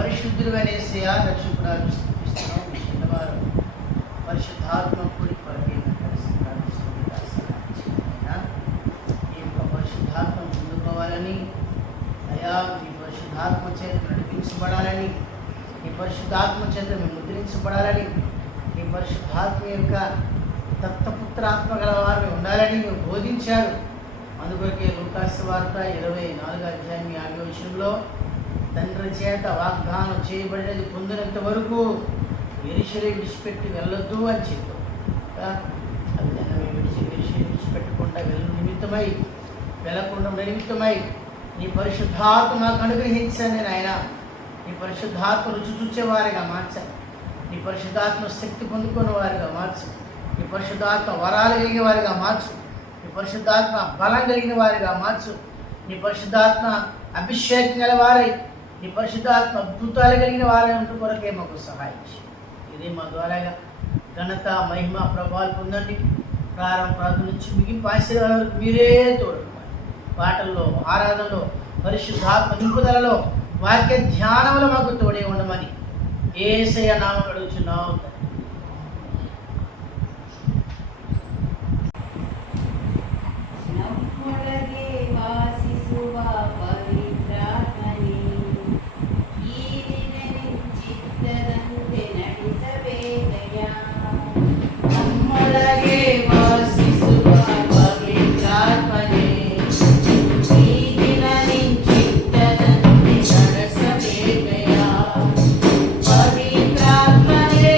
పరిశుద్ధుడు అనేసయా రక్షకురాలు స్థితిస్తున్నాం మీ చిన్నవారు పరిశుద్ధాత్మ కూడి కొరకే ఈ యొక్క పరిశుద్ధాత్మ ముందుకోవాలని అయా మీ పరిశుద్ధాత్మ చేత నడిపించబడాలని ఈ పరిశుద్ధాత్మ చేత మేము ముద్రించబడాలని ఈ పరిశుద్ధాత్మ యొక్క దత్తపుత్రాత్మ గల వారు ఉండాలని మీరు బోధించారు. అందుకొరకే లూకాసు వార్త 24వ అధ్యాయం 50వ వచనంలో తండ్రి చేత వాగ్దానం చేయబడినది పొందినంత వరకు యెరూషలేము విడిచిపెట్టి వెళ్ళొద్దు అని చెప్పారు. ఆ విధంగా మేము యెరూషలేము విడిచిపెట్టకుండా వెళ్ళకుండా నిమిత్తమై నీ పరిశుద్ధాత్మ మాకు అనుగ్రహించండి నాయన. నీ పరిశుద్ధాత్మ రుచి చూచేవారిగా మార్చండి. నీ పరిశుద్ధాత్మ శక్తి పొందుకున్న వారిగా మార్చు. నీ పరిశుద్ధాత్మ వరాలు కలిగిన వారిగా మార్చు. నీ పరిశుద్ధాత్మ బలం కలిగిన వారిగా మార్చు. నీ పరిశుద్ధాత్మ అభిషేకం గల వారై నీ పరిశుద్ధాత్మ అద్భుతాలు కలిగిన వారి ఉంటూ కొరకే మాకు సహాయించి ఇదే మా ద్వారాగా ఘనత మహిమ ప్రభావాలు పొందండి. ప్రారంభం నుంచి మిగిలిన ఆశీర్వాదాలు మీరే తోడు. పాటల్లో, ఆరాధనలో, పరిశుద్ధాత్మ నింపుదలలో, వాక్య ధ్యానంలో మాకు తోడే ఉండమని యేసయ్య నామమున అడుగుచున్నాము. పవిత్రాత్మనే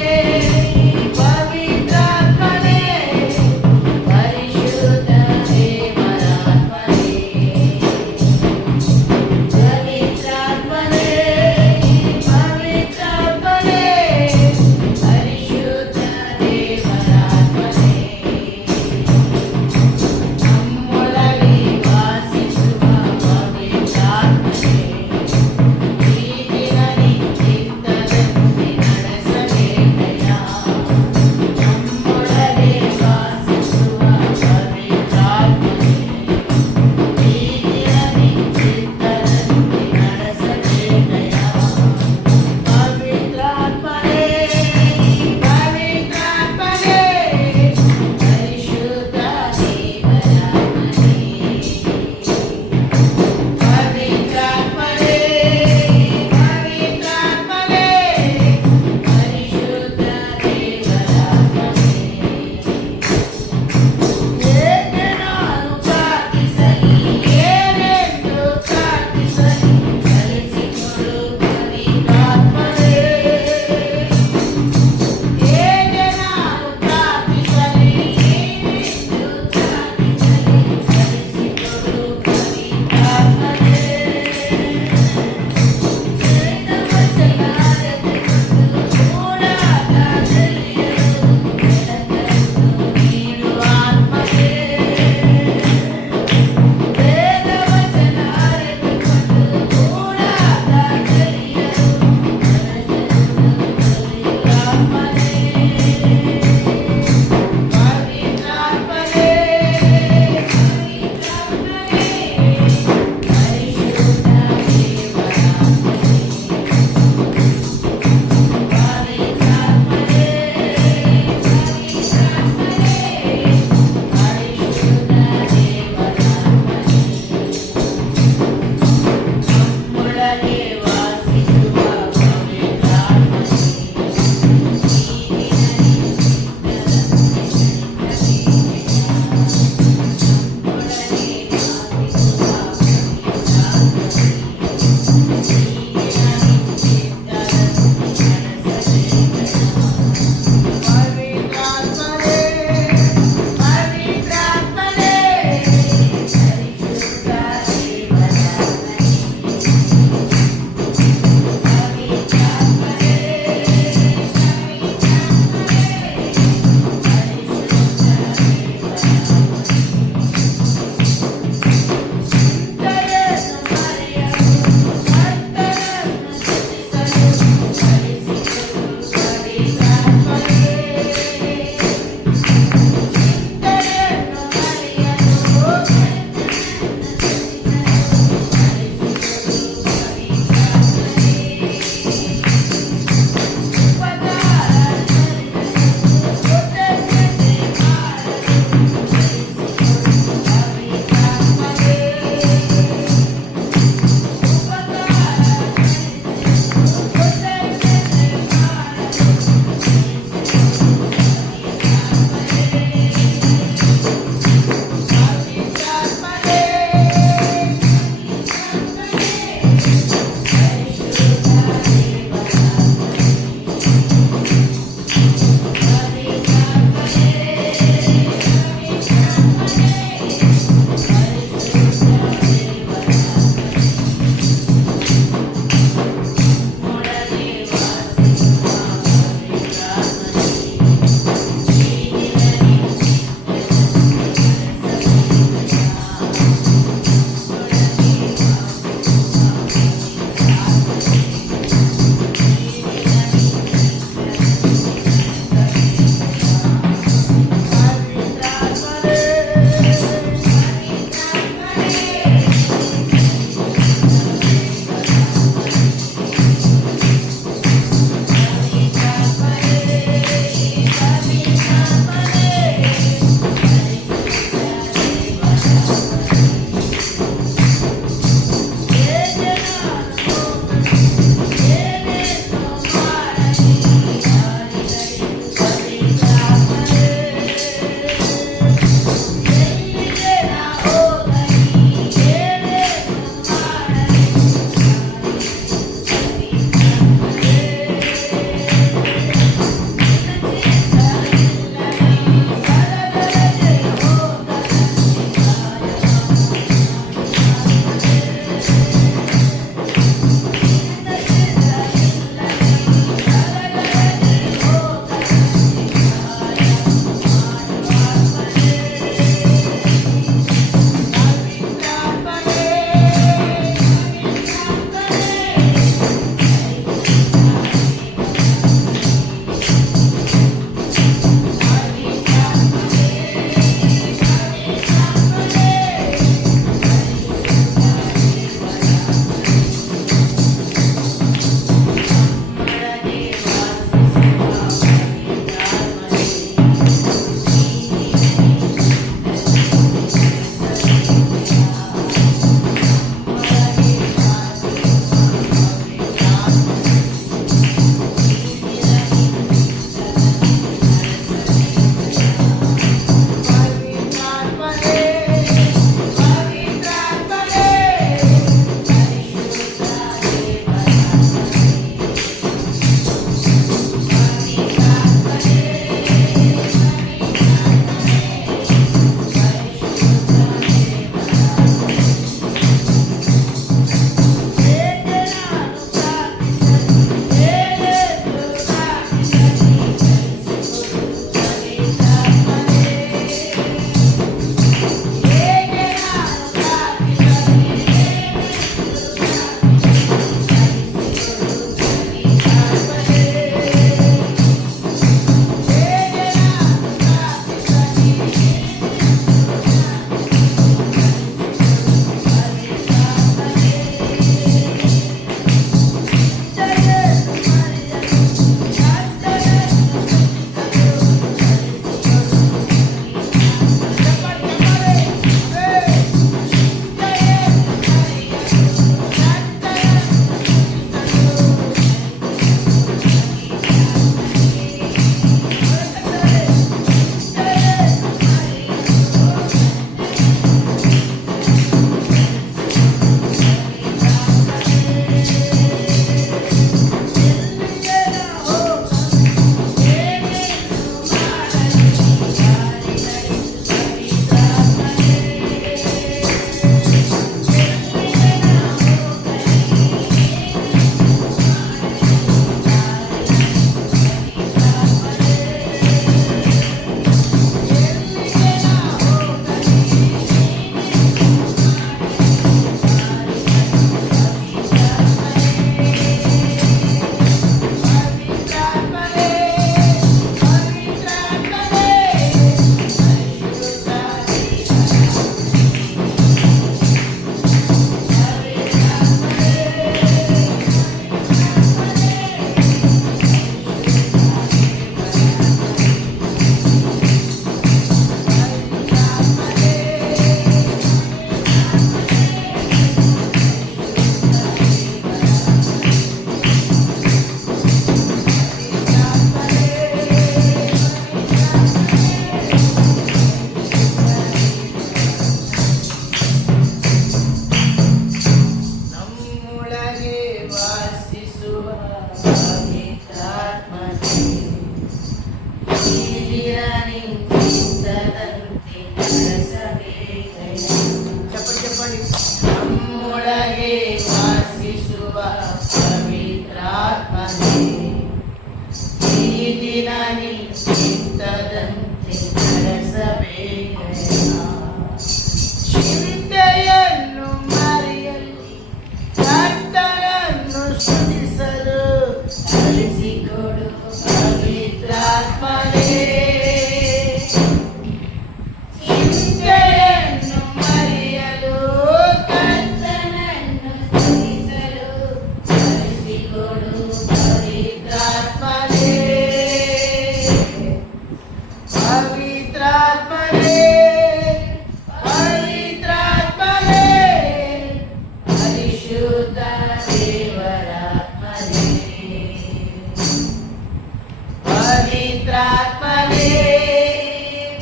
పవిత్రాత్మనే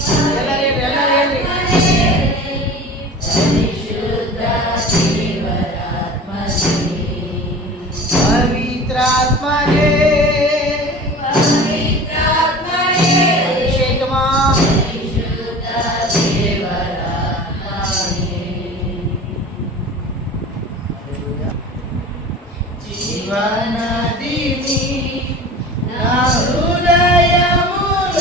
ఎల్లరేండి ఎల్లరేండి పరిశుద్ధ జీవరాత్మనే పవిత్రాత్మనే అభిషేకమా జీవనదిని నా హృదయములో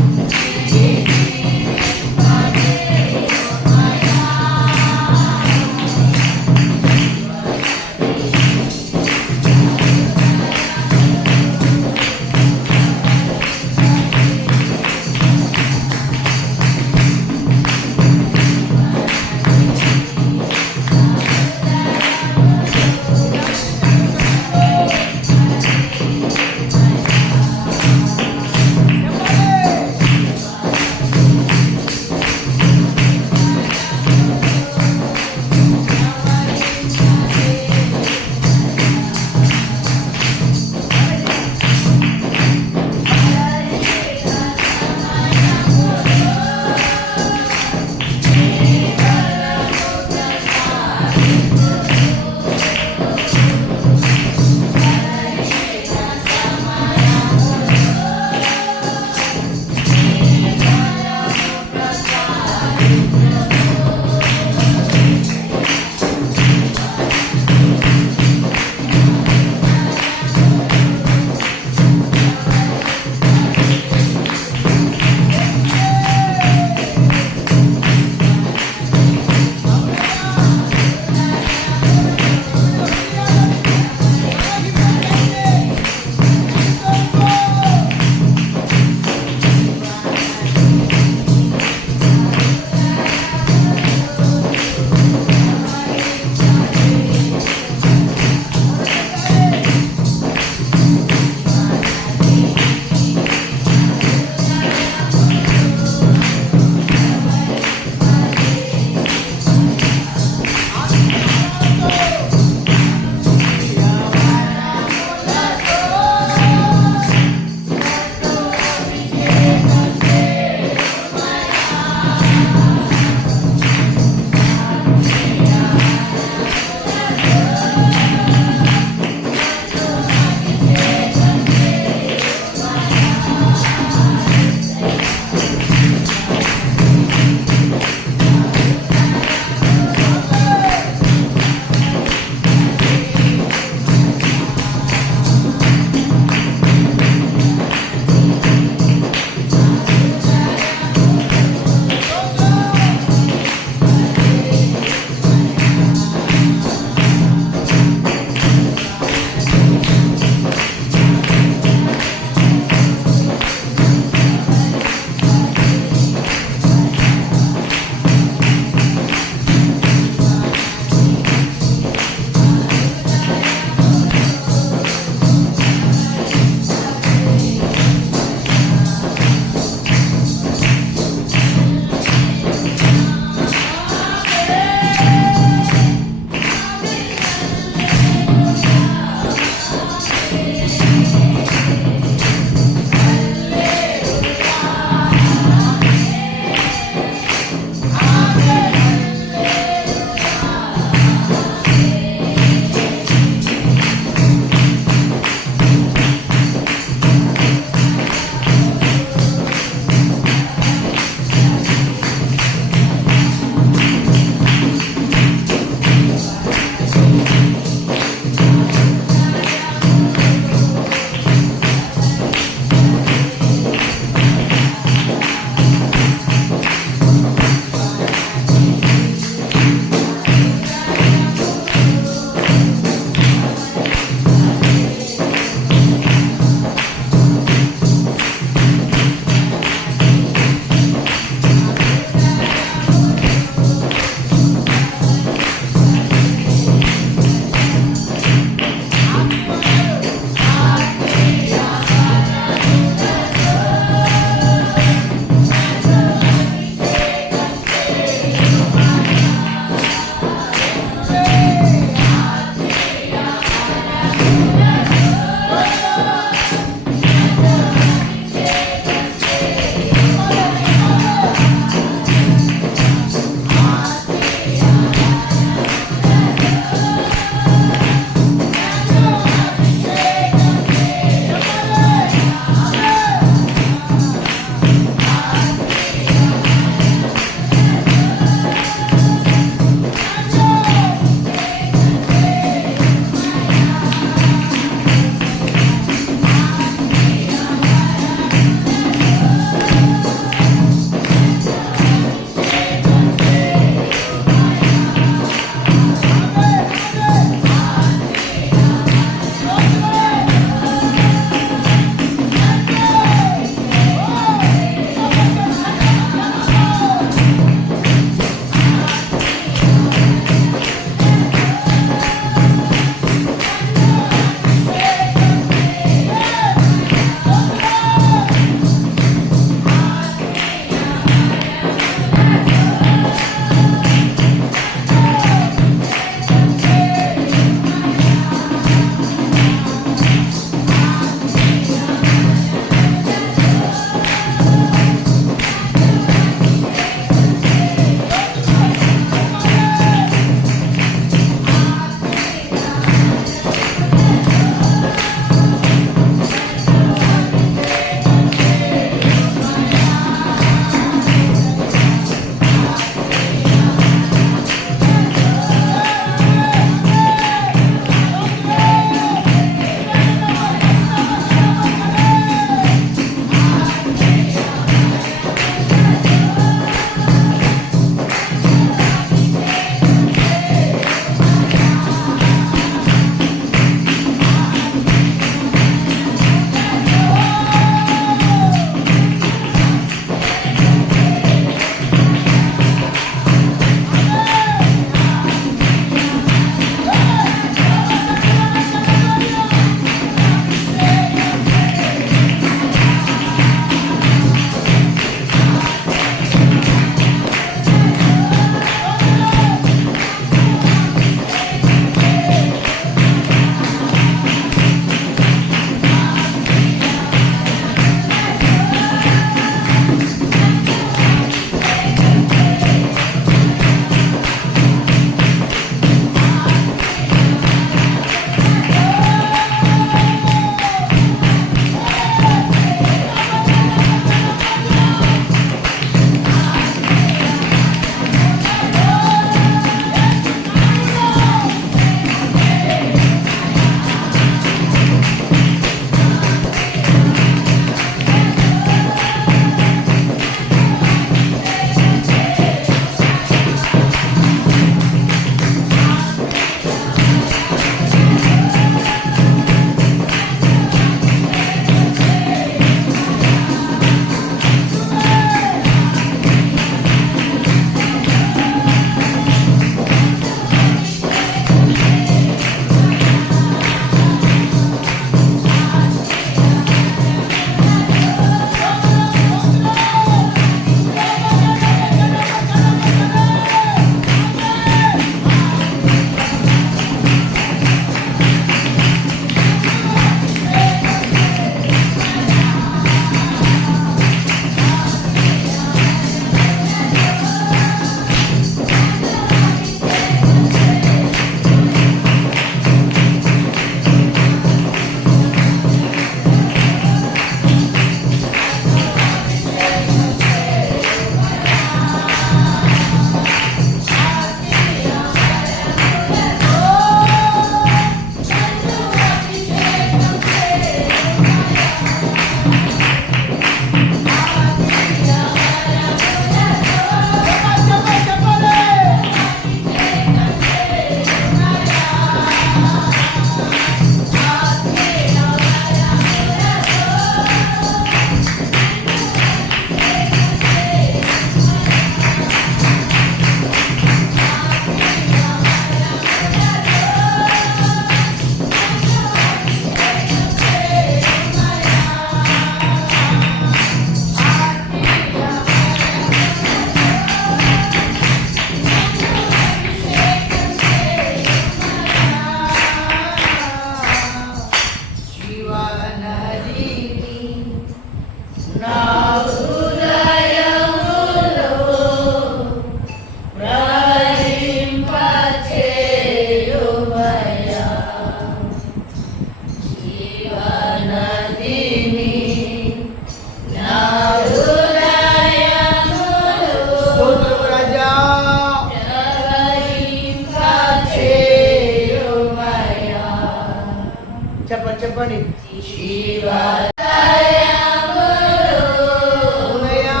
అవునయ్యా,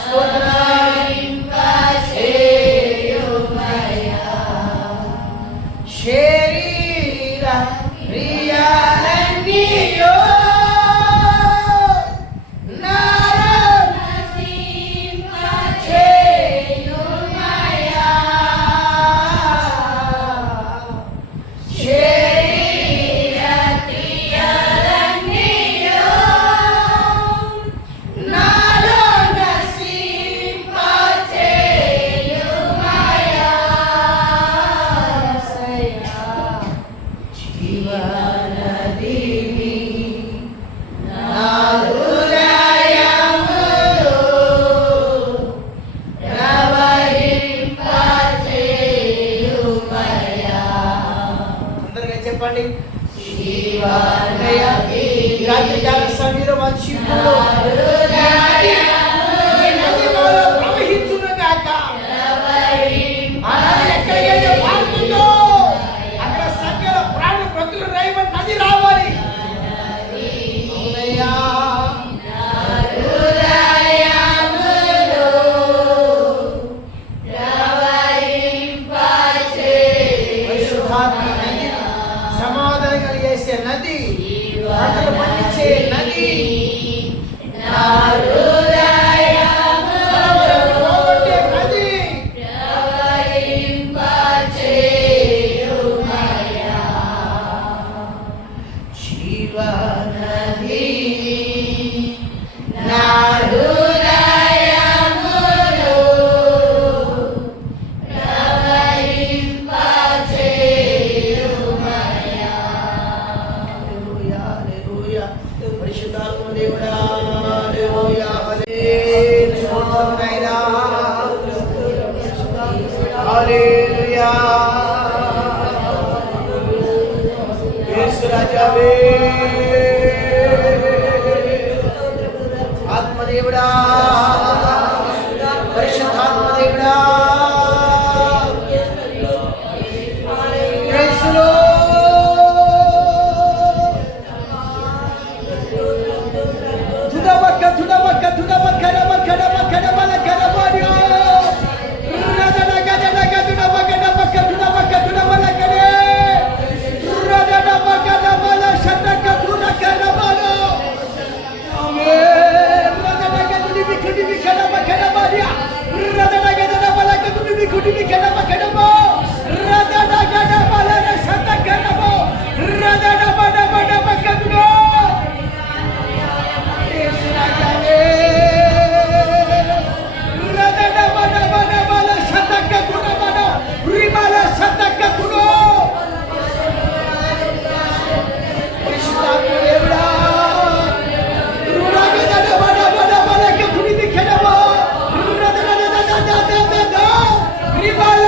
స్తోత్రం. శరీర క్రియలన్నీయో నాలో చేయుమయ్యా. శరీర క్రియలన్నీయో నాలో నశింపచేయుమయ్యా. జీవనదిని నా హృదయములో ప్రవహింపచేయుమయ్యా. అందరికీ చెప్పండి. జీవనది ఈ రాత్రి కాల సమయంలో మంచి ప్రవహించునుగాక. ఆ నది ఎక్కడికైతే పారుతుందో అక్కడ సకల ప్రాణ ప్రతులు రైవన్ నది రావాలి. అవునయ్యా, పరిశుద్ధాత్మ నది, సమాధానం కలిగేసే నది, పంటలు పండించే నది, కలవరాలు పోగొట్టే నది. జీవనది నా హృదయములో ప్రవహింపచేయుమయ్యా. హల్లెలూయా, హల్లెలూయా. పరిశుద్ధాత్మ దేవుడా, హల్లెలూయా, హల్లెలూయా. స్తోత్రం నాయనా. హల్లెలూయా. యేసు రాజావే, ఆత్మదేవుడా, పరిశుద్ధాత్మ దేవుడా, యేసులో తుడబక్క తుడబక్క తుడబక్క రబక్క రబక్క రబలక్క రబడియో రదనగదనగ తుడబక్క రబక్క తుడబక్క తుడబలక్కడే రదనబక్క రబల శతక తుడక రబలో. ఆమేన్. రదనగ తుడిబి కుడిబి కడబక్క రబడియా రదనగ రబలక్క తుడిబి కుడిబి కడబక్క రబో రదనగ రబల శతక రబో రదనబడ బడబక్క తుడో. యేసు రాజావే, రదనబడ బడబల శతక తుడబడ రిబల శతక తుడో. పరిశుద్ధాత్మ దేవుడా, రదనబడ బడబలక తుడిబి కడబో రదనగ రిబల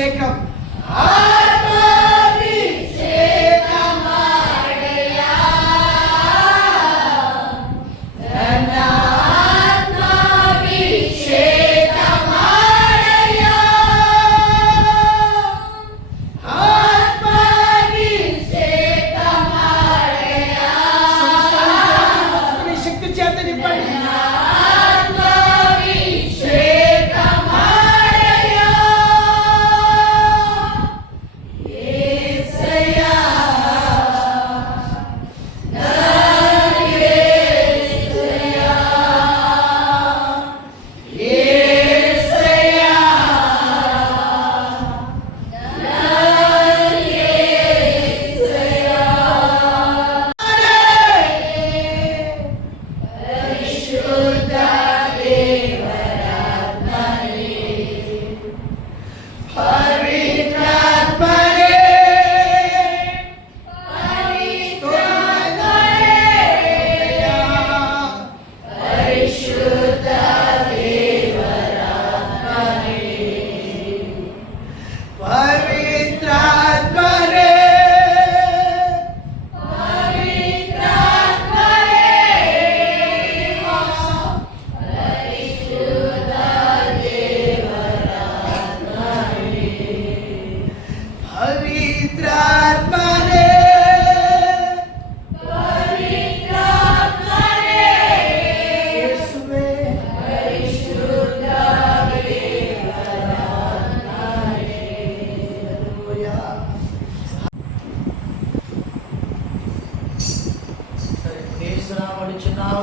ఆత్మాభిషేకం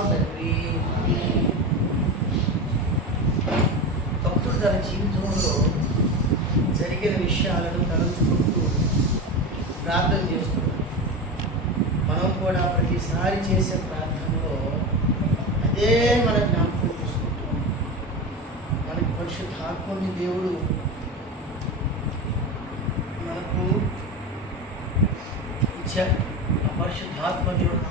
తండ్రి. భక్తుడు తన జీవితంలో జరిగిన విషయాలను తలంచుకుంటూ ప్రార్థన చేస్తున్నాడు. మనం కూడా ప్రతిసారి చేసే ప్రార్థనలో అదే మన జ్ఞాపకం చేసుకుంటాం. మనకి పరిశుద్ధాత్మని దేవుడు మనకు ఇచ్చాడు. ఆ పరిశుద్ధాత్మ దేవుడు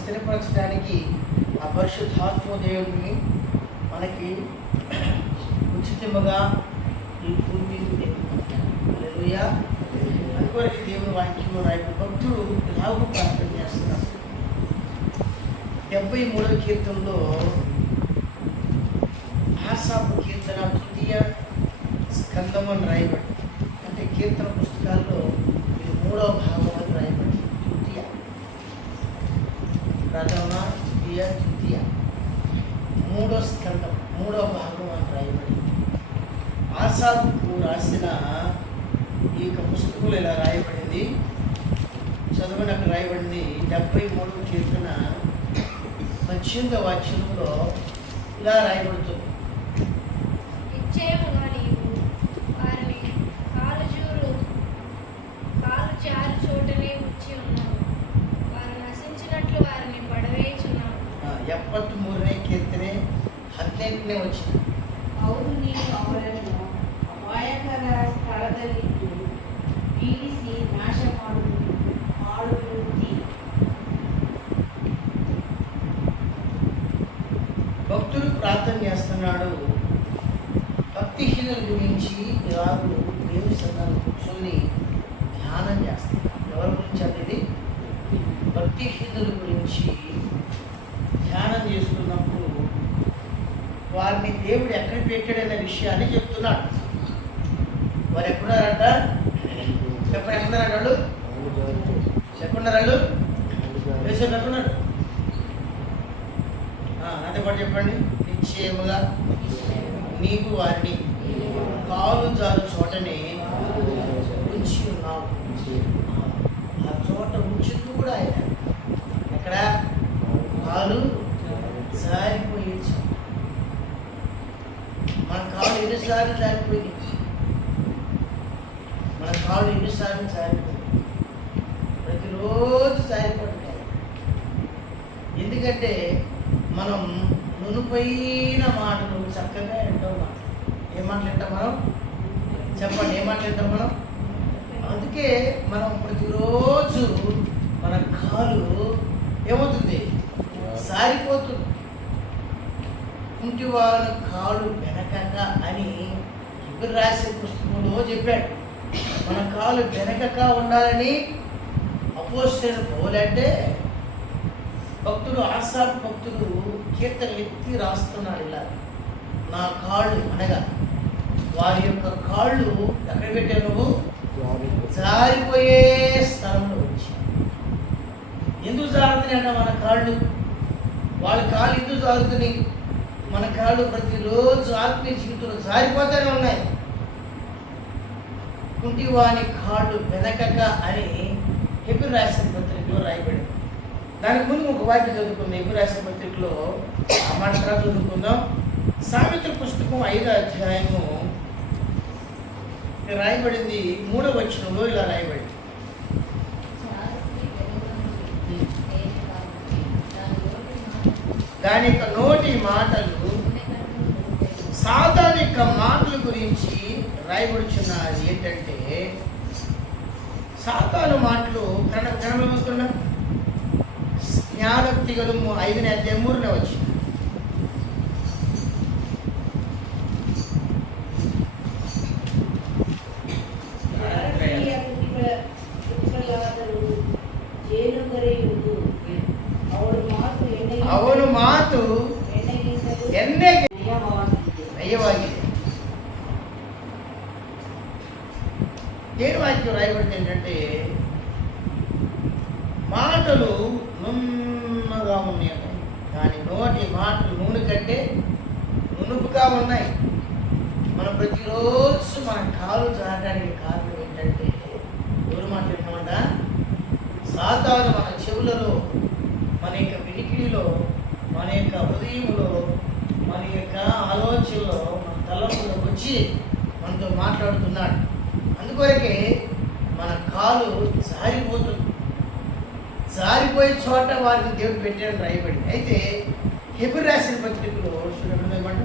స్థిరపరచడానికి ఆ పరిశుద్ధాత్మ దేవుడిని మనకి ఉచితముగా ఈ భూమి హల్లెలూయా. అందుకొరకు దేవుని వాక్యంలో రాయబడిన భక్తుడు ఇలాగూ ప్రార్థన చేస్తున్నాడు. 73వ కీర్తనలో ఆసాపు కీర్తన 3వ స్కందం అని రాయబడి, అంటే కీర్తన పుస్తకాల్లో ఇది 3వ భాగం అని రాయబడి, ప్రథమ ద్వితీయ తృతీయ 3వ స్కందం 3వ భాగం అని రాయబడి, ఆసాపుకు రాసిన ఈ యొక్క పుస్తకంలో ఇలా రాయబడింది. చదువుని అక్కడ రాయబడింది. 73వ కీర్తన 18వ వాక్యంలో ఇలా రాయబడుతుంది. ಮೂರನೇ ಕೀರ್ತನೆ 18ನೇ ವಚನ. ಅವರು ನೀನು ಅವರನ್ನು ಅಪಾಯಕರ ಸ್ಥಳದಲ್ಲಿದ್ದು ಬೀಳಿಸಿ ನಾಶ ಮಾಡುತ್ತಿ. భక్తుడు ప్రార్థన చేస్తున్నాడు. భక్తిహీనుల గురించి ఇలాగూ దేవుని సన్నిధిలో కూర్చొని ధ్యానం చేస్తాడు. ఎవరి గురించి అనేది? భక్తిహీనుల గురించి ధ్యానం చేస్తున్నప్పుడు వారిని దేవుడు ఎక్కడ పెట్టాడనే విషయాన్ని చెప్తున్నాడు. వారు ఎక్కడున్నారంట? చెప్పండి, ఎక్కడున్నారంట వాళ్ళు? ఎక్కడున్నారు వాళ్ళు? వేసేది ఎక్కడున్నాడు? నాతో పాటు చెప్పండి. నిశ్చయముగా నీకు వారిని కాలు జారు చోటనే ఉంచి ఉన్నావు. ఆ చోట ఉంచుతూ కూడా ఆయన ఎక్కడ కాలు జారిపోయి, మన కాలు ఎన్నిసార్లు జారిపోయింది? మన కాలు ఎన్నిసార్లు జారిపోయింది? ప్రతిరోజు జారిపోతుంటాయి. ఎందుకంటే మనం నునుపైన మాటలు చక్కగా వింటాం. ఏం మాటలు వింటాం మనం? చెప్పండి, ఏం మాటలు వింటాం మనం? అందుకే మనం ప్రతిరోజు మన కాలు ఏమవుతుంది? సారిపోతుంది. కుంటివారు కాలు వెనకక అని ఇప్పుడు రాసే పుస్తకంలో చెప్పాడు మన కాలు వెనకక ఉండాలని. అపోస్తలుడైన పౌలు అంటే భక్తుడు ఆసాపు భక్తుడు కీర్తనలు ఎత్తి రాస్తున్నాడు ఇలా, నా కాళ్ళు అనగా వారి యొక్క కాళ్ళు ఎక్కడ పెట్టావు నువ్వు? జారిపోయే స్థలంలో వచ్చి. ఎందుకు జారుతున్నాయంట మన కాళ్ళు? వాళ్ళ కాళ్ళు ఎందుకు జారుతున్నాయి? మన కాళ్ళు ప్రతిరోజు ఆత్మీయ జీవితంలో జారిపోతూనే ఉన్నాయి. కుంటివాని కాళ్ళు వెనకక అని హెబ్రీ రాసిన పత్రికలో రాయబడి. దానికి ముందు ఒక వాక్యం చదువుకుందాం. హెబ్రీ రాసిన పత్రికలో ఆ మాట చదువుకుందాం. సామెతల పుస్తకం 5వ అధ్యాయము రాయబడింది 3వ వచనంలో ఇలా రాయబడింది. దాని యొక్క నోటి మాటలు సాతాను యొక్క మాటల గురించి రాయబడుచున్నది. ఏంటంటే సాతాను మాటలు కనబడుతున్నా జ్ఞానోక్తిగలు 5వ అధ్యాయం 3వ వచనం. ಅವನು ಮಾತು ಎಣ್ಣೆಗೆ ನಯವಾಗಿದೆ. దేని వాక్యం రాయబడింది ఏంటంటే మాటలు నున్నగా ఉన్నాయి, కానీ నోటి మాటలు నూనె కంటే నునుపుగా ఉన్నాయి. మనం ప్రతిరోజు మన కాలు జారడానికి కారణం ఏంటంటే ఎవరు మాట్లాడినామంట? సాతాను మన చెవులలో, మన యొక్క వినికిడిలో, మన యొక్క హృదయంలో, మన యొక్క ఆలోచనలో, మన తలంపులో వచ్చి మనతో మాట్లాడుతున్నాడు. అందుకొరకే మన కాలు జారిపోతుంది. జారిపోయే చోట వారిని దేవుడు పెట్టాడు రాయబడింది. అయితే హెబ్రీ రాసిన పత్రికలో చూడండి ఏమంట,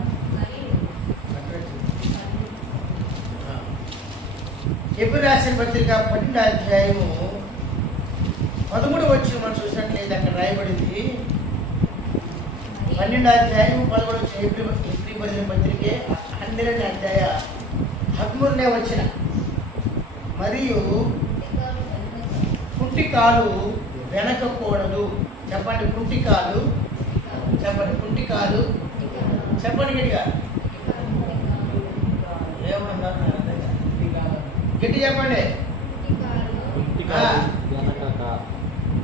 హెబ్రీ రాసిన పత్రిక 12వ అధ్యాయము 13వ వచనం మనం చూసినట్లయితే అక్కడ రాయబడింది. 12వ అధ్యాయం 11వ వచనం హెబ్రీ పత్రికే 12వ అధ్యాయ 13వ వచనం. మరియు కుంటికాలు వెనకకూడదు. చెప్పండి కుంటికాలు, చెప్పండి కుంటికాలు, చెప్పండి గట్టిగా. ఏమన్నారు గట్టి చెప్పండి.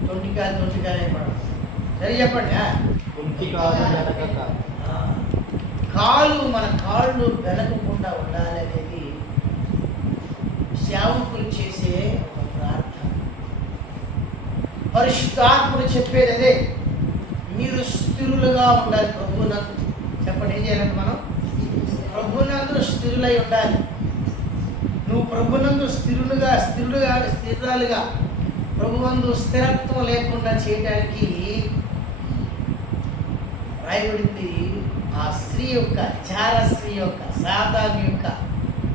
తొంటికాలు ఏమన్నా సరే చెప్పండి. కాలు మన కాళ్ళు వెనకకుండా ఉండాలి అనేది సేవకులు చేసే ఒక ప్రార్థన. పరిశుద్ధాత్ముడు చెప్పేది అదే, మీరు స్థిరులుగా ఉండాలి ప్రభువునందు. చెప్పండి ఏం చేయాలంటే మనం ప్రభువునందు స్థిరులై ఉండాలి. నువ్వు ప్రభునందు స్థిరాలుగా ప్రభువందు స్థిరత్వం లేకుండా చేయడానికి రాయబడింది. ఆ స్త్రీ యొక్క చార స్త్రీ యొక్క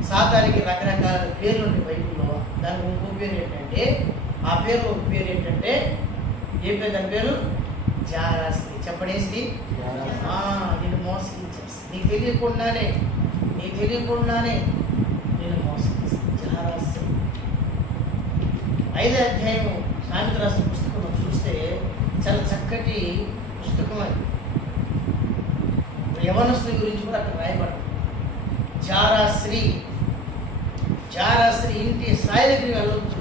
సాతానికి రకరకాల పేర్లు ఉన్నాయి బైబిల్లో. దానికి ఇంకో పేరు ఏంటంటే ఆ పేరు ఒక పేరు ఏంటంటే ఏం పేరు? దాని పేరు జారా స్త్రీ. చెప్పండి స్త్రీ నేను మోసగించేస్తా, నీకు తెలియకుండానే నేను మోసగిస్తాను. జారా స్త్రీ. 5వ అధ్యాయం సామెతల రాసిన పుస్తకం చూస్తే చాలా చక్కటి పుస్తకం అది. యవనస్తుల గురించి కూడా అక్కడ రాయబడింది. జారా స్త్రీ ఇంటి స్థాయి దగ్గరికి వెళ్ళొద్దు.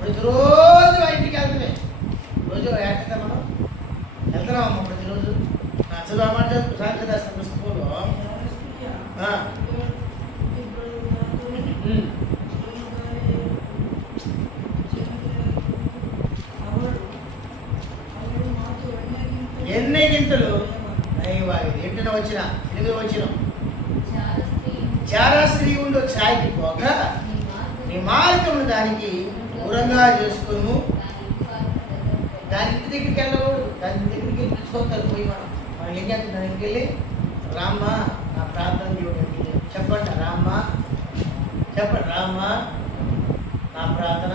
ప్రతిరోజు ఆ ఇంటికి వెళ్తామే. రోజు ఏకంగా మనం వెళ్తున్నామమ్మా ప్రతిరోజు. చదువు అమ్మాట సాయంత్రం రాసిన పుస్తకంలో ఎన్ని గింతలు ఏంటనే వచ్చిన 8వ వచనం. చారా స్త్రీ ఉండు ఛాయకి పోక నీ మార్గమును దానికి దూరంగా చేసుకును. దాని ఇంటి దగ్గరికి వెళ్ళకూడదు. దాని ఇంటి దగ్గరికి పిలుచుకోతారు పోయి మనం ఏం చేస్తాం? దాని ఇంటికి వెళ్ళి రామ్మ నా ప్రార్థన దేవుడు చెప్పండి. రామ్మ నా ప్రార్థన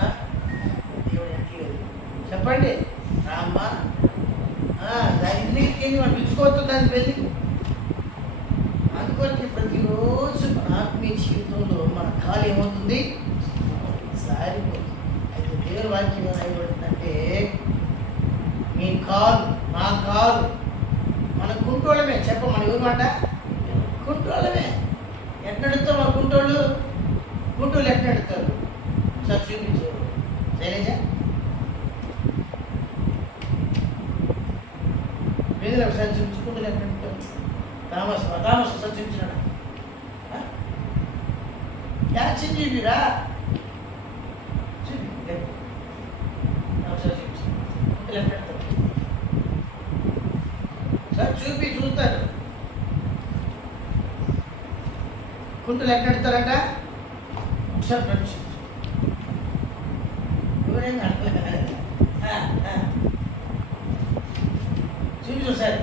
దేవుడు ఎంటలేదు. చెప్పండి రామ్మ. దాని ఇంటికి వెళ్ళి మనం పిలుచుకోవచ్చు. దాన్ని వెళ్ళి అందుకొరకు ప్రతిరోజు మన ఆత్మీయ జీవితంలో మన కాలు ఏమవుతుంది, సారిపోతుంది. అయితే దేవుని వాక్యం ఏమైందంటే, మీ కాలు నా కాలు, మన కుంటోళ్ళమే. మన ఎవరు మాట, కుంటోళ్ళమే. ఎట్నడుతాం ఆ కుంటోళ్ళు ఎట్నడుతారు సార్ చూపించు శైలజ. మీరు ఒకసారి చూపించుకుంటూ ఎట్నడుతారు. రామస్ ఒకసారి చూపించినాడు. యాక్షన్ చూపిరా, చూపి ఒకసారి చూపించు ఎట్నడుతారు సార్, చూస్తారు. కుంటలు ఎట్నెడతారంట ఒకసారి నడుచు. చూపించు సార్.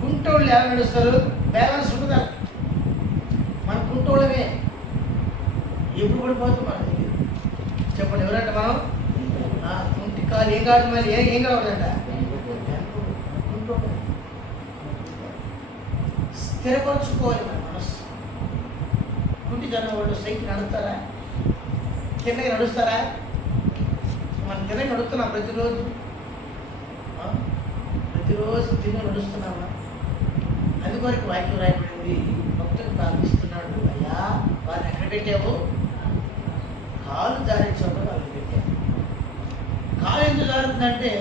కుంటోళ్ళు ఎలా నడుస్తారు, బ్యాలెన్స్ ఉంటుందా? మన కుంటోళ్ళమే. ఎప్పుడు పడిపోతాం మన దగ్గర చెప్పండి. ఎవరంట మనం కుంటి కాలు ఏం కాదు, మరి ఏం కావాలంట, స్థిరపరచుకోవాలి మన మనస్సు. కుంటి జనం వాళ్ళు సైకిల్ నడుస్తారా, కిందకి నడుస్తారా? మనం కిందకి నడుస్తున్నాం ప్రతిరోజు కింద నడుస్తున్నామా? అందుకొరకు వాక్యం రాయబడింది. భక్తులు ప్రార్థిస్తున్నాడు, అయ్యా వారిని ఎక్కడ పెట్టావు? కాలు జారే చోట వాళ్ళు పెట్టావు. కాలు ఎందుకు జారుతుందంటే,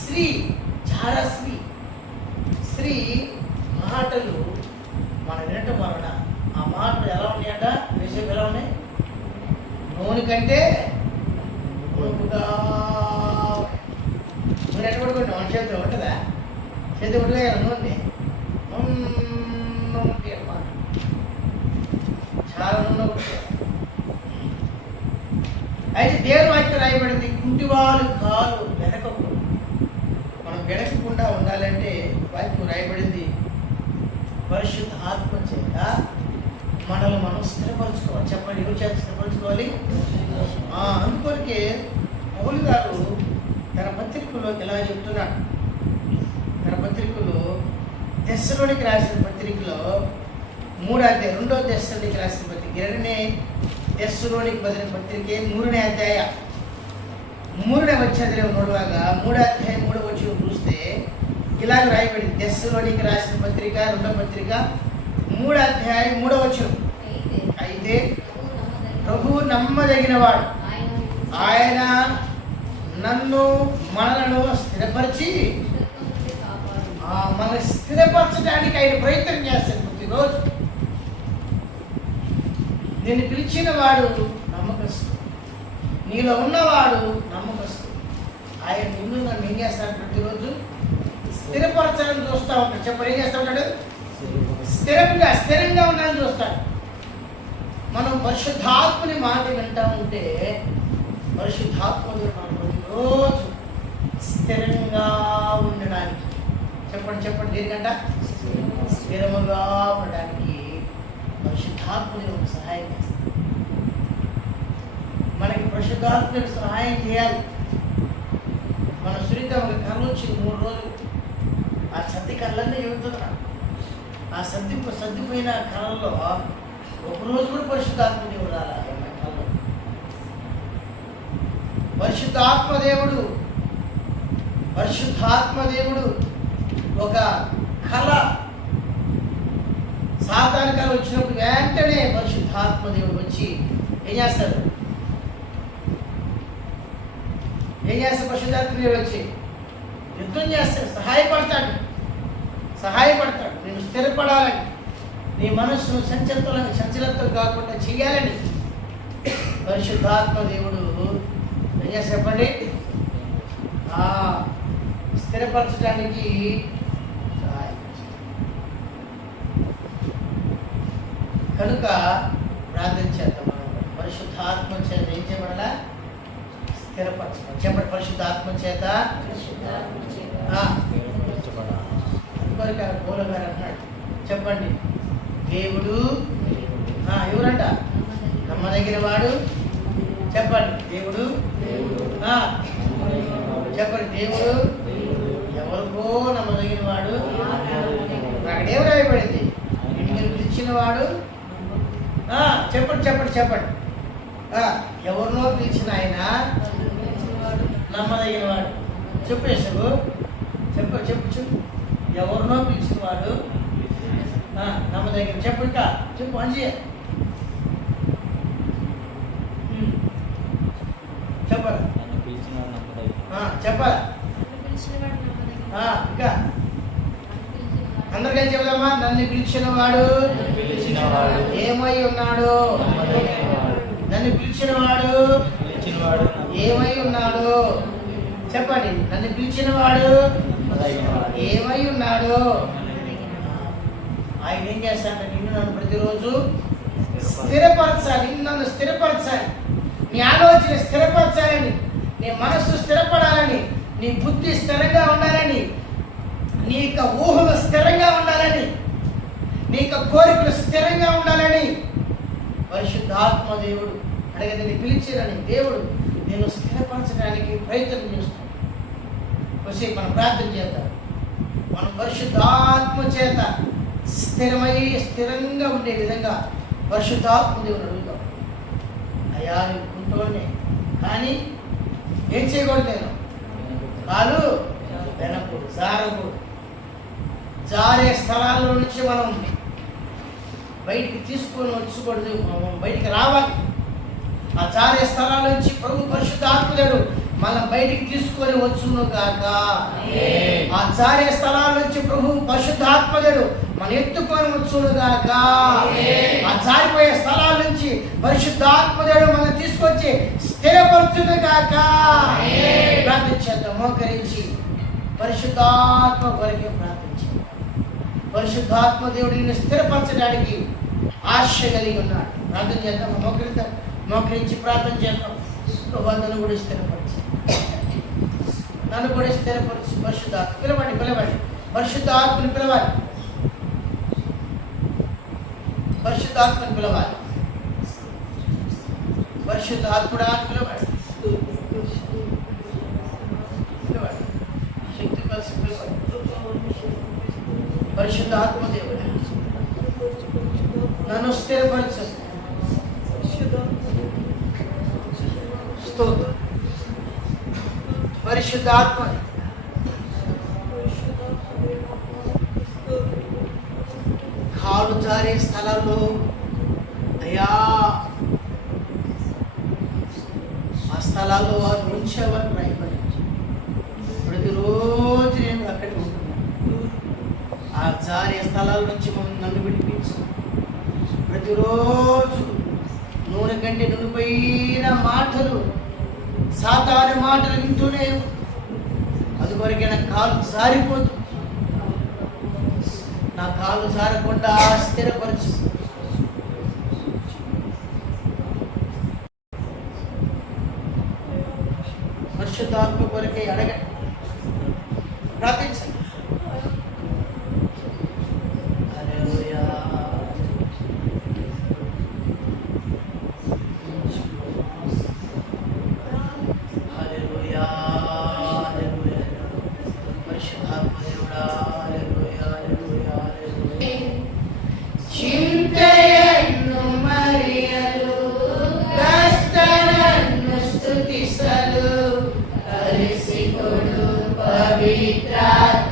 స్త్రీ స్త్రీ మాటలు మనం వినటం వలన ఆ మాటలు ఎలా ఉన్నాయంట, వేసేపు ఎలా ఉన్నాయి, నూనె కంటే నూనెగా. నూనె ఎట్ట పడుకోండి, మన చేతిలో ఉంటుందా? చేతి పట్టుగా నూనె ఉంటాయి అన్నమాట. చాలా నూనె ఉంటుంది. అయితే దేవుని వాక్యం రాయబడింది, కుంటివాళ్ళు కాలు వెనకకు. మనం వెనకకుండా ఉండాలంటే వాక్యం రాయబడింది, పరిశుద్ధ ఆత్మ చేత మనల్ని మనం స్థిరపరచుకోవాలి. చెప్పండి, ఎవరు చేత స్థిరపరచుకోవాలి? అందుకొరకే పౌలు గారు తన పత్రికలో ఇలా చెప్తున్నాడు. తన పత్రికలో తెస్సలోనికి రాసిన పత్రికలో 3వ అధ్యాయం, 2వ తెస్సలోనికి రాసిన పత్రిక, 2వ తెస్సలోనికి బదిలిన పత్రికే 3వ అధ్యాయ 3వ వచ్చేది 3వ అధ్యాయం 3వ వచనం చూస్తే ఇలాగ రాయబడింది. తెస్సలోనికి రాసిన పత్రిక 2వ పత్రిక 3వ అధ్యాయం 3వ వచనం, అయితే ప్రభువు నమ్మదగినవాడు, ఆయన నన్ను మనలను స్థిరపరిచి మనల్ని స్థిరపరచడానికి ఆయన ప్రయత్నం చేస్తాడు ప్రతిరోజు. నేను పిలిచిన వాడు నమ్మకస్తుడు, నీలో ఉన్నవాడు నమ్మకస్తుడు. ఆయన నిన్ను నన్ను ఏం చేస్తాడు, ప్రతిరోజు స్థిరపరచాలని చూస్తూ ఉంటాడు. చెప్పండి, ఏం చేస్తూ ఉంటాడు? స్థిరంగా ఉండాలని చూస్తాడు. మనం పరిశుద్ధాత్మని మాట వింటూ ఉంటే పరిశుద్ధాత్మని మనం ప్రతిరోజు స్థిరంగా ఉండడానికి, చెప్పండి దేనికంట, స్థిరముగా ఉండడానికి పరిశుద్ధాత్మని ఒక సహాయం చేస్తాడు. మనకి పరిశుద్ధాత్మని సహాయం చేయాలి. మన సునీత ఒక కళ్ళు వచ్చింది 3 రోజులు, ఆ సర్ది కళ్ళన్నీ చెబుతున్నాడు. ఆ సర్దిపోయిన కళల్లో ఒకరోజు కూడా పరిశుద్ధాత్మ దేవుడు రాలి. కళ్ళు పరిశుద్ధాత్మ దేవుడు ఒక కళ, సాతాను కళ వచ్చినప్పుడు వెంటనే పరిశుద్ధాత్మ దేవుడు వచ్చి ఏం చేస్తాడు? పరిశుద్ధాత్మ దేవుడు వచ్చి యుద్ధం చేస్తాడు, సహాయపడతాడు. నేను స్థిరపడాలని, నీ మనస్సును సంచలత్వం కాకుండా చేయాలని పరిశుద్ధాత్మ దేవుడు ఏం చేస్తాడు చెప్పండి? స్థిరపరచడానికి సహాయం చేస్తాడు. కనుక ప్రార్థన చేద్దాం. పరిశుద్ధాత్మ చేత ఏం చేయబడాలా? స్థిరపరచడం. చెప్పండి, పరిశుద్ధాత్మ చేత. అందుకొరకు పౌలు గారు అన్నాడు, చెప్పండి, దేవుడు ఎవరంట? నమ్మదగిన వాడు. చెప్పండి, దేవుడు. చెప్పండి, దేవుడు ఎవరికో యెహోవా నమ్మదగిన వాడు. అక్కడేం రాయబడింది? నిన్ను పిలిచిన వాడు. చెప్పండి చెప్పండి చెప్పండి. ఎవరినో పిలిచిన ఆయన నమ్మదగిన వాడు. చెప్పేసావు. చెప్పు చెప్పు చెప్పు. ఎవరినో పిలిచిన వాడు నమ్మదగిన. చెప్పు ఇంకా చెప్పు. మంచి చెప్పాలి. చెప్పాలి ఇంకా అందరికీ చెబుదామా? నన్ను పిలిచిన వాడు ఏమై ఉన్నాడు? నన్ను పిలిచిన వాడు ఏమై ఉన్నాడు? చెప్పండి. నన్ను పిలిచిన వాడు ఏమై ఉన్నాడు? ఆయన ఏం చేస్తాడంటే నిన్ను నన్ను ప్రతిరోజు స్థిరపరచాలి. నన్ను స్థిరపరచాలి. నీ ఆలోచన స్థిరపరచాలని, నీ మనస్సు స్థిరపడాలని, నీ బుద్ధి స్థిరంగా ఉండాలని, నీ యొక్క ఊహలు స్థిరంగా ఉండాలని, నీ యొక్క కోరికలు స్థిరంగా ఉండాలని పరిశుద్ధాత్మ దేవుడు అడగని పిలిచినని దేవుడు నేను స్థిరపరచడానికి ప్రయత్నం చేస్తాను. కొద్దిసేపు మనం ప్రార్థన చేద్దాం. మనం పరిశుద్ధాత్మ చేత స్థిరంగా ఉండే విధంగా పరిశుద్ధాత్మ దేవుడు అడుగుతాం. అయ్యా ఉంటోనే కానీ ఏం చేయకూడదు? నేను కాలు వెనకూడదు, జారకూడదు. జారే స్థలాల్లో నుంచి మనం బయటికి తీసుకొని వచ్చకూడదు. మనం బయటికి రావాలి. ఆ జారే స్థలాల నుంచి ప్రభు పరిశుద్ధాత్ముడు మనం బయటికి తీసుకొని వచ్చును గాక. ఆ జారే స్థలాల నుంచి ప్రభు పరిశుద్ధాత్ముడు మనం ఎత్తుకొని వచ్చును గాక. ఆ జారిపోయే స్థలాల నుంచి పరిశుద్ధాత్ముడు మనం తీసుకొచ్చి స్థిరపరచును గాక. ప్రార్థించేద్దాం. మోకరించి పరిశుద్ధాత్మ కొరకే ప్రార్థించేద్దాం. పరిశుద్ధాత్మ దేవుడు నిన్ను స్థిరపరచడానికి ఆశ కలిగి ఉన్నాడు. ప్రార్థన చేద్దాం. మోకరించి ప్రార్థన చేద్దాం. నన్ను కూడా స్థిరపరచు, నన్ను కూడా స్థిరపరచు. పరిశుద్ధాత్మ పిలవండి, పిలవండి. పరిశుద్ధాత్మని పిలవాలి, పరిశుద్ధాత్మని పిలవాలి. పరిశుద్ధాత్ముడా అని పిలవండి, పిలవండి. శక్తి కలిసి పిలవండి. పరిశుద్ధాత్మ దేవుడు నన్ను స్థిరపరచు. స్తోత్రం. పరిశుద్ధాత్మ కాలు జారే స్థలంలో అయ్యా ఆ స్థలాల్లో వారు ఉంచేవారు ప్రయత్నించి ప్రతిరోజు నేను అక్కడికి ఉంటున్నాను. ఆ జారే స్థలాల నుంచి నన్ను విడిపించు. ప్రతిరోజు నూనె కంటే నునుపైన మాటలు, సాతాను మాటలు వింటూనే అందువరకే నా కాలు జారిపోతుంది. నా కాలు జారకుండా స్థిరపరచు. పరిశుద్ధాత్మ కొరకే అడగండి, ప్రార్థించండి. హల్లెలూయా. హల్లెలూయా. హల్లెలూయా. పరిశుద్ధాత్మ దేవుడా. హల్లెలూయా. హల్లెలూయా. హల్లెలూయా. చింతయన్ను మరియలు ಕರ್ತನನ್ನು ಸ್ತುತಿಸಲು ಕಲಿಸಿಕೊಡು ಪವಿತ್ರಾತ್ಮನೇ.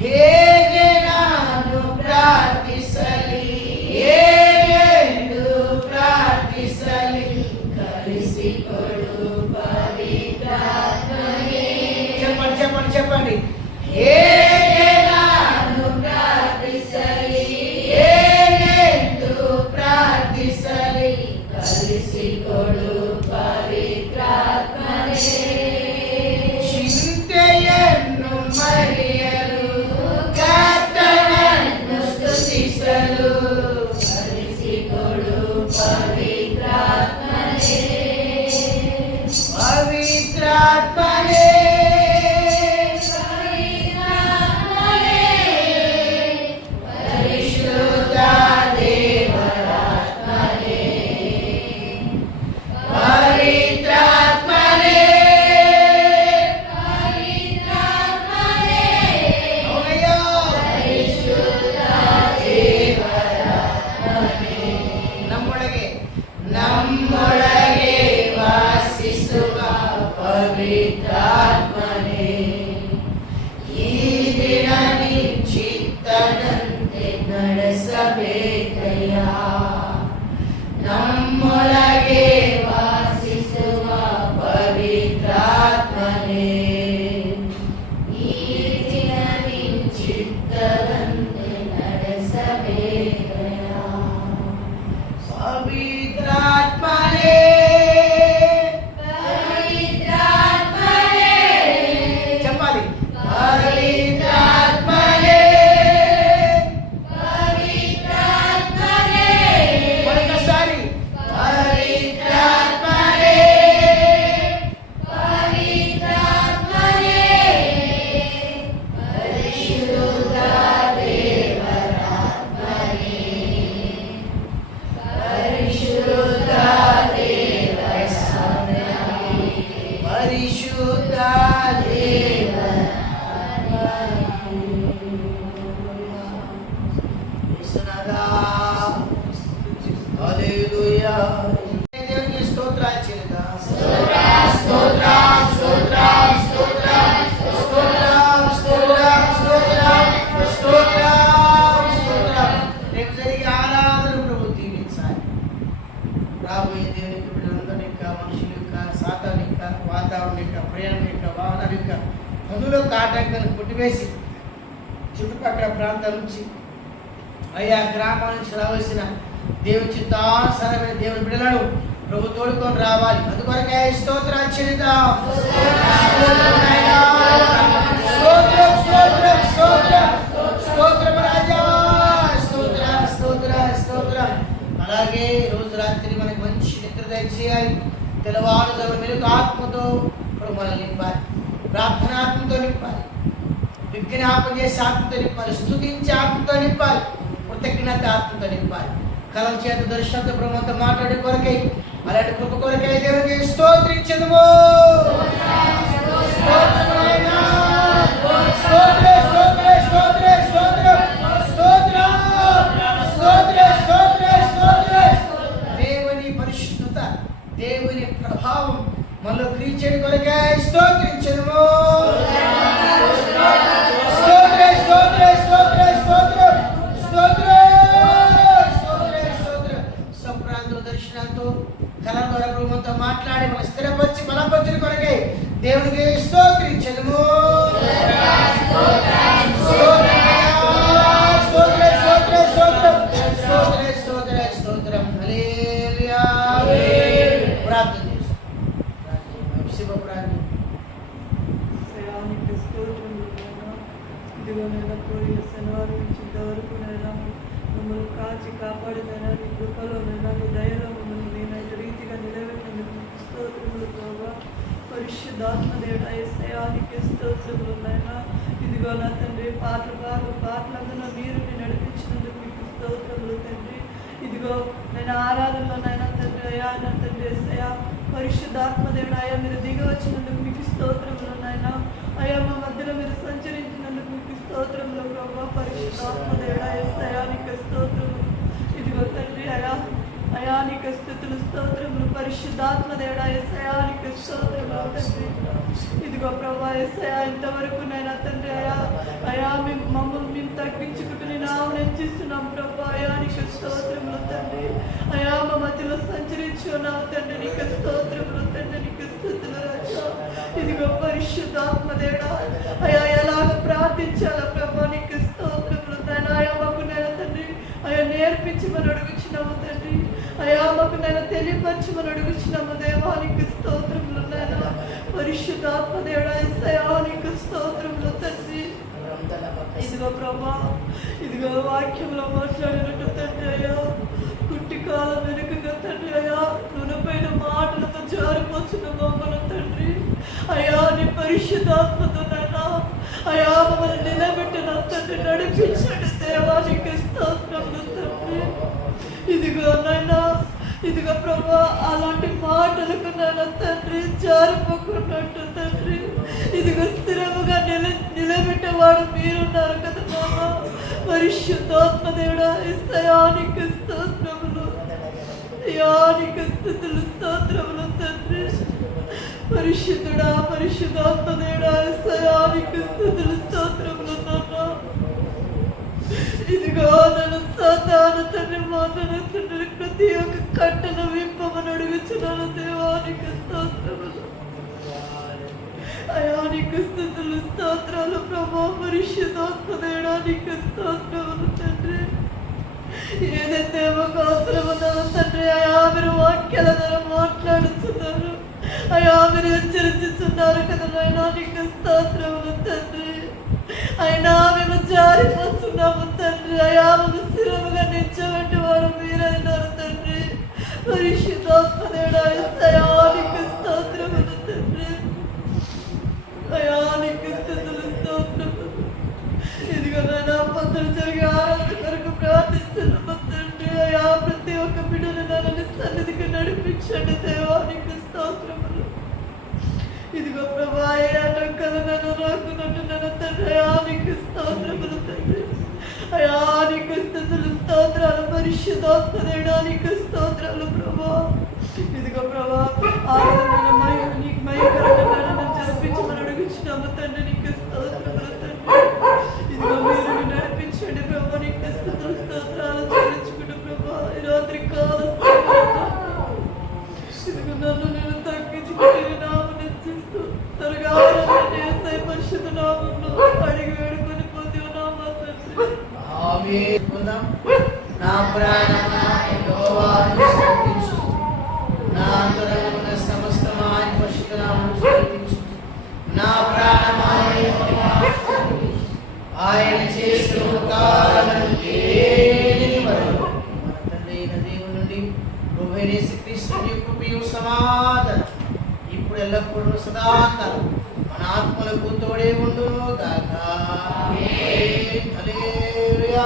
ಹೇಗೆ ನಾನು ಪ್ರಾರ್ಥಿಸಲಿ, ಹೇಗೆಂದು ಪ್ರಾರ್ಥಿಸಲಿ, ಕಲಿಸಿಕೊಡು ಪವಿತ್ರಾತ್ಮನೇ. చెప్పండి చెప్పండి చెప్పండి. ಹೇಗೆ ನಾನು ಪ್ರಾರ್ಥಿಸಲಿ, ಹೇಗೆಂದು ಪ್ರಾರ್ಥಿಸಲಿ, ಕಲಿಸಿಕೊಡು ಪವಿತ್ರಾತ್ಮನೇ. ಚಿಂತೆಯನ್ನು ಮರೆಯಲು ಕರ್ತನನ್ನು ಸ್ತುತಿಸಲು ಕಲಿಸಿಕೊಡು ಪವಿತ್ರಾತ್ಮನೇ. ಪವಿತ್ರಾತ್ಮನೇ, ಪವಿತ್ರಾತ್ಮನೇ, ನಡೆಸಬೇಕಯ್ಯ. ನಮ್ಮೊಳಗೆ ವಾಸಿಸುವ ಪವಿತ್ರಾತ್ಮನೇ, ಈ ದಿನ ನಿನ್ನ ಚಿತ್ತದಂತೆ ನಡೆಸಬೇಕಯ್ಯ. ಪವಿತ್ರಾತ್ಮನೇ, చెప్పాలి. మరొకసారి పరిశుద్ధ దేవ యేసునాథా, హల్లెలూయా. దేవునికి స్తోత్రాలు చెల్లిద్దాం. స్తోత్రం స్తోత్రం స్తోత్రం స్తోత్రం స్తోత్రం స్తోత్రం. రేపు జరిగే ఆరాధన ప్రభు దీవించాలి. రాబోయే దేవునికి బిడ్డలందరి యొక్క, మనుషుల యొక్క, సాతాను యొక్క, వాతావరణం యొక్క, ప్రయాణం యొక్క, వాహనాల యొక్క పనులకు ఆటంకాలను కొట్టివేసి చుట్టుపక్కల ప్రాంతాల నుంచి, ఆయా గ్రామాల నుంచి రావాల్సిన దేవుని చిత్తానుసారమైన దేవుని బిడ్డలను ప్రభు తోడుకొని రావాలి. అందుకొరకే స్తోత్రాలు చెల్లిద్దాం. స్తోత్రం నాయనా. స్తోత్రం స్తోత్రం స్తోత్రం స్తోత్రం రాజా. స్తోత్రం స్తోత్రం స్తోత్రం. అలాగే రోజు రాత్రి మనకి మంచి నిద్ర దయచేయాలి. తెల్లవారుజాము మెలుగు ఆత్మతో ప్రభు మనల్ని నింపాలి. ప్రార్థనాత్మతో నింపాలి. విజ్ఞాపన చేసే ఆత్మతో నింపాలి. స్తుతించే ఆత్మతో నింపాలి. కృతజ్ఞత ఆత్మతో నింపాలి. కలం చేత దర్శనంతో ప్రభుత్వంతో మాట్లాడే కొరకై, అలాంటి కృప కొరకై దేవునికి స్తోత్రించదుము. దేవుని పరిశుద్ధత, దేవుని ప్రభావం మనలో క్రీచేటి కొరకై స్తోత్రించదుము. దర్శనంతో కళ ద్వారా ప్రభుత్వంతో మాట్లాడి మన స్థిరపరిచి బలపరిచిన కొరకై దేవునికి స్తోత్రించదుము. స్తోత్రం. హల్లెలూయా. ప్రార్థన చేస్తాం. శయానికి స్తోత్రములు నాయనా. ఇదిగో నేను పోయిన శనివారం నుంచి ఇంతవరకు నైనా మమ్మల్ని కాచి కాపాడినైనా నీ కృపలోనైనా నీ దయలో మమ్మల్ని నేనైతే రీతిగా నిలబెట్టినందుకు నీకు స్తోత్రములు ప్రభా. పరిశుద్ధాత్మ దేవుడా శయానికి స్తోత్రములు నాయనా. ఇదిగో నా తండ్రి పాటలందులో మీరు నడిపించినందుకు మీకు స్తోత్రములు తండ్రి. ఇదిగో నేను ఆరాధనలో నైనా తండ్రి అయ్యా నా తండ్రి ఏసయ్యా పరిశుద్ధాత్మ దేవుడు అయ్యా మీరు దిగి వచ్చినందుకు మీకు స్తోత్రములు నాయనా. అయ్యా మా మధ్యలో మీరు సంచరించినందుకు మీకు స్తోత్రములు ప్రభా. పరిశుద్ధాత్మ దేవుడా ఏసయ్యా నీకు స్తోత్రములు. ఇదిగో తండ్రి అయా నీకు స్తుతులు స్తోత్రములు. పరిశుద్ధాత్మ దేవుడా ఏసయ్యా నీకు స్తోత్రములు తండ్రి. ఇదిగో ప్రభా ఏసయ్యా ఇంతవరకు నైనా తండ్రి అయా మమ్మల్ని మేము తగ్గించుకుంటూ నేను ఆవరించిస్తున్నాం ప్రభా. అయా నీకు స్తోత్రములు తండ్రి. అయా మా మధ్యలో సంచరించున్నావు తండ్రి. నీకు స్తోత్రములు తండ్రి. నీకు స్తుతులు రాజా. ఇదిగో పరిశుద్ధాత్మ దేవుడా అయా ఎలాగ ప్రార్థించాలా ప్రభా. నీకు స్తోత్రములు తండ్రి. అయా మాకు నైనా తండ్రి అయా నేర్పించమని అడుగుచున్నాము తండ్రి. అయా మాకు నేను తెలియపరచమని అడుగుచున్నాము దేవా. నీకు స్తోత్రములు నాయనా. పరిశుద్ధాత్మ దేవుడా యేసయ్యా నీకు స్తోత్రములు తండ్రి. ఇదిగో ప్రభా ఇదిగో వాక్యంలో మాట్లాడినట్టు తండ్రి అయ్యా కుట్టి కాలం వెనుకగా తండ్రి అయ్యా నునపైన మాటలతో జారిపోతున్న మమ్మల్ని తండ్రి అయ్యా నీ పరిశుద్ధాత్మతో నాయనా అయా మమ్మల్ని నిలబెట్టిన తండ్రి నడిపించండి దేవా. నీకు స్తోత్రములు తండ్రి. ఇదిగో నాయనా ఇదిగో ప్రభా అలాంటి మాటలకు నాయన తండ్రి జారిపోకున్నట్టు తండ్రి ఇదిగో స్థిరముగా నిలబెట్టేవాడు మీరున్నారు కదా నాన్న. పరిశుద్ధాత్మ దేవుడా యేసయ్యా నీకు స్తోత్రములు. అయ్యా నీకు స్తుతులు స్తోత్రములు తండ్రి. పరిశుద్ధుడా పరిశుద్ధాత్మ దేవుడా యేసయ్యా నీకు స్తుతులు స్తోత్రములు నాన్న. ఇదిగో నన్ను ద్వారాను తండ్రి మాట్లాడుతున్న ప్రతి ఒక్క కట్టను విప్పమని అడుగుచున్నాను దేవానికి స్తోత్రములు. అయానికి స్తుతులు స్తోత్రాలు ప్రభా. పరిశుద్ధాత్మ దేవానికి స్తోత్రములు తండ్రి. ఏదైతే ఒక అవసరం ఉన్నదో తండ్రి అయా మీరు వాక్యాల ద్వారా మాట్లాడుతున్నారు, అయా మీరు హెచ్చరించుతున్నారు కదా నాయనా, నీకు స్తోత్రములు తండ్రి. అయినా మేము జారిపోతున్నాము తండ్రి, అయా మేము స్థిరముగా నిల్చోబెట్టి వాడు మీరైనారు తండ్రి. పరిశుద్ధాత్మ దేవాయా నీకు స్తోత్రములు తండ్రి. అయా నీకు స్తుతులు స్తోత్రములు. ఇదిగో నాయనా పొద్దున జరిగే ఆరాధన కొరకు ప్రార్థిస్తున్నాము తండ్రి. అయా ప్రతి ఒక్క బిడ్డను నన్ను సన్నిధికి నడిపించండి దేవానికి స్తోత్రములు. ఇదిగో ప్రభా ఏ ఆటంకాలు నన్ను రాకున్నట్టు నన్ను తండ్రి అయానికి స్తోత్రములు తండ్రి. అయానికి స్తుతులు స్తోత్రాలు. పరిశుద్ధాత్మ దేవానికి స్తోత్రాలు ప్రభా. ఇదిగో ప్రభా ఆరాధన నీకు మహిమకరంగా జరిపించమని అడుగుచున్నాము తండ్రి. నీకు స్తోత్రములు తండ్రి. ఇదిగో మీరు నడిపించండి ప్రభా. నీకు స్తుతులు స్తోత్రాలు చెల్లించుకుంటూ ప్రభా ఈ రాత్రి కాల ఇదిగో నన్ను నేను తగ్గించుకుని నామని చూస్తూ త్వరగా పరిశుద్ధ నామంలో అడిగి వేడుకొని పోతే నామా తండ్రి. నా ప్రాణమా యెహోవాను స్తుతించు, నా అంతరంగమున సమస్తమా ఆయన పరిశుద్ధ నామమును స్తుతించు. నా ప్రాణమా యెహోవాను స్తుతించు, ఆయన చేసిన ఉపకారములను దేనిని మరువకు. మన తండ్రి అయిన దేవుని నుండి ప్రభువైన యేసుక్రీస్తు కృపయు సమాధానం ఇప్పుడు ఎల్లప్పుడూ సదాకాలం మన ఆత్మలకు తోడే ఉండును గాక. ఆమేన్. హల్లెలూయా.